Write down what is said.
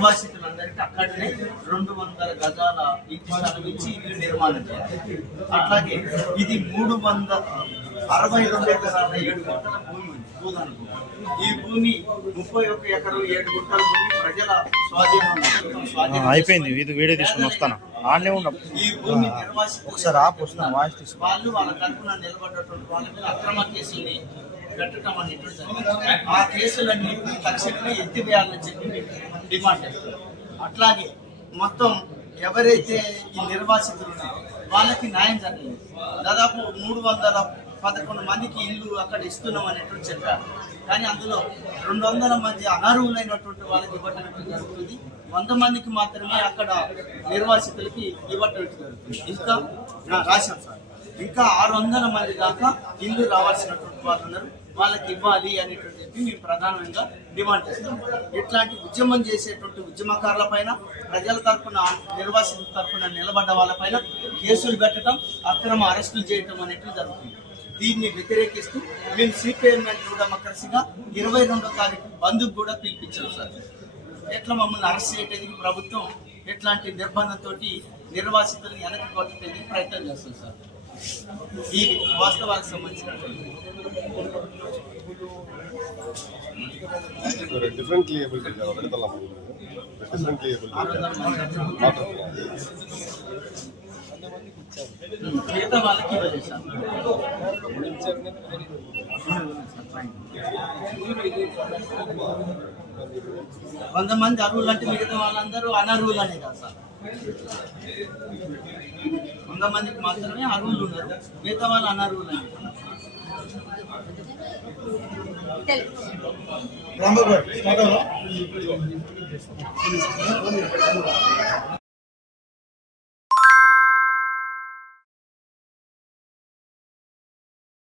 నిర్వాసితులందరికీ అక్కడనే 200 గజాల ఇంటి స్థలం ఇచ్చి ఇల్లు నిర్మాణం చేయాలి. అట్లాగే ఇది 362 ఎకరాల 7 గుంటల భూమి భూదాన భూమి. ఈ భూమి 31 ఎకరం 7 గుంటల భూమి ప్రజల స్వాధీనం అయిపోయింది. ఇది వీడియో తీసుకుని వస్తాను. ఆడనే ఉన్నాం. ఈ భూమి నిర్వాసితులు ఒకసారి ఆపు వస్తాను. వాళ్ళు వాళ్ళ తరఫున నిలబడ్డటువంటి వాళ్ళ మీద అక్రమ కేసుల్ని పెట్టడం అనేటువంటి ఆ కేసులన్నీ తక్షణమే ఎత్తివేయాలని చెప్పి డిమాండ్ చేస్తారు. అట్లాగే మొత్తం ఎవరైతే ఈ నిర్వాసితులు ఉన్నారో వాళ్ళకి న్యాయం జరిగింది. దాదాపు 311 మందికి ఇల్లు అక్కడ ఇస్తున్నాం అనేటువంటి చెప్పారు. కానీ అందులో 200 మంది అనర్హులైనటువంటి వాళ్ళకి ఇవ్వటం జరుగుతుంది. 100 మందికి మాత్రమే అక్కడ నిర్వాసితులకి ఇవ్వటం జరుగుతుంది. ఇంకా రాశాం సార్, ఇంకా 600 మంది దాకా ఇల్లు రావాల్సినటువంటి వాళ్ళు ఉన్నారు. వాళ్ళకి ఇవ్వాలి అనేటువంటి చెప్పి మేము ప్రధానంగా డిమాండ్ చేస్తాం. ఇట్లాంటి ఉద్యమం చేసేటువంటి ఉద్యమకారుల పైన, ప్రజల తరఫున నిర్వాసితుల తరఫున నిలబడ్డ వాళ్ళపైన కేసులు పెట్టడం, అక్రమ అరెస్టులు చేయటం అనేవి జరుగుతుంది. దీన్ని వ్యతిరేకిస్తూ మేము సిపిఎం డెమోక్రసీగా 22వ తారీఖు బంధుకు కూడా పిలిపించాం సార్. ఎట్లా మమ్మల్ని అరెస్ట్ చేయడానికి ప్రభుత్వం ఎట్లాంటి నిర్బంధంతో నిర్వాసితులను వెనక్కి కొట్టడానికి ప్రయత్నం చేస్తుంది సార్. ఈ వాస్తవాలకు సంబంధించినటువంటి మిగతా వాళ్ళకి ఇవ్వలేదు సార్. 100 మంది అర్హులు అంటే మిగతా వాళ్ళందరూ అనర్హులు అనే కదా సార్. 100 మందికి మాత్రమే అర్హులు ఉన్నారు, మిగతా వాళ్ళు అనర్హులు అని.